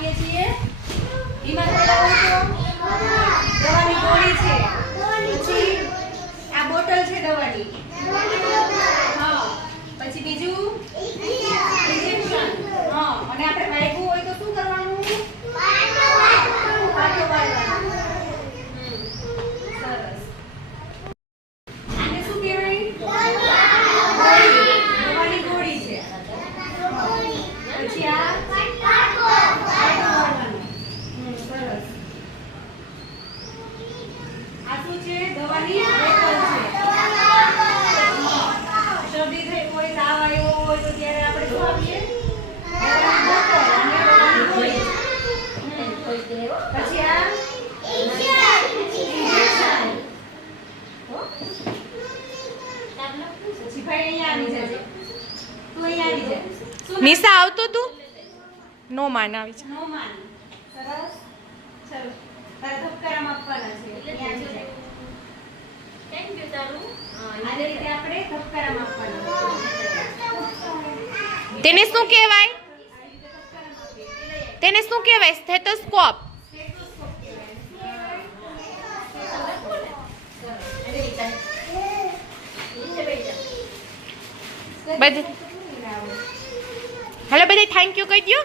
આપીએ છીએ. બીમાર પડ્યા હોય તો દવાની ગોળી છે. પછી આ બોટલ છે દવાની. હા. પછી બીજું ઇન્જેક્શન. હા. અને આપણે વાગ્યું હોય તો શું કરવાનું? પાટો વાળવાનો. સરસ. આને શું કહેવાય? દવાની ગોળી છે. પછી આ પાટો વાળવાનો. સરસ. આ શું છે? દવાની બોટલ છે. શરદી થઈ હોય, તાવ આવ્યો હોય તો ત્યારે આપણે શું આપીએ? દવાની બોટલ અને દવાની ગોળી. પછી આ ઇન્જેક્શન. પછી ભાઈ અહીંયા આવી જજે. તું અહીંયા આવી જા. નિશા આવતો તું નો માન આવી છે. નો માન. સરસ. ચલો. તારા ધબકારામાં આપવાના છે. અહીંયા આવી જા. થેન્ક યુ તારું. આ રીતે આપણે ધબકારામાં આપવાના. તેને શું કહેવાય? તેને શું કહેવાય? સ્ટેથોસ્કોપ. બધે હાલો બધે થેન્ક યુ કહી દો.